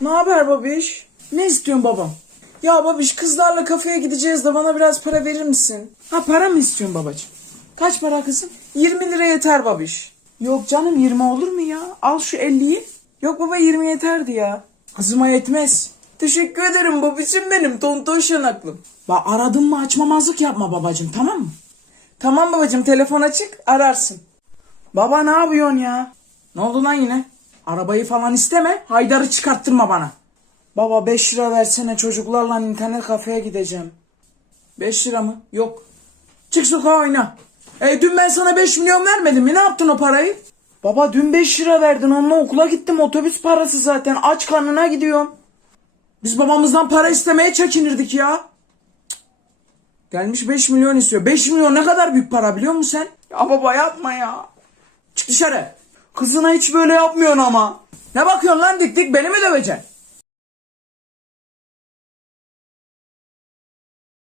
Ne haber babiş? Ne istiyorsun babam? Ya babiş kızlarla kafeye gideceğiz de bana biraz para verir misin? Ha para mı istiyorsun babacığım? Kaç para kızım? 20 lira yeter babiş. Yok canım 20 olur mu ya? Al şu 50'yi. Yok baba 20 yeterdi ya. Kızıma yetmez. Teşekkür ederim babişim benim tontoş yanaklım. Bak aradın mı açmamazlık yapma babacığım tamam mı? Tamam babacığım telefon açık ararsın. Baba ne yapıyorsun ya? Ne oldu lan yine? Arabayı falan isteme. Haydar'ı çıkarttırma bana. Baba 5 lira versene çocuklarla internet kafeye gideceğim. 5 lira mı? Yok. Çık sokağa oyna. E dün ben sana 5 milyon vermedim mi? Ne yaptın o parayı? Baba dün 5 lira verdin onunla okula gittim otobüs parası zaten aç karnına gidiyorum. Biz babamızdan para istemeye çekinirdik ya. Gelmiş 5 milyon istiyor. 5 milyon ne kadar büyük para biliyor musun sen? Ya baba yapma ya. Çık dışarı. Kızına hiç böyle yapmıyorsun ama. Ne bakıyorsun lan dik dik beni mi döveceksin?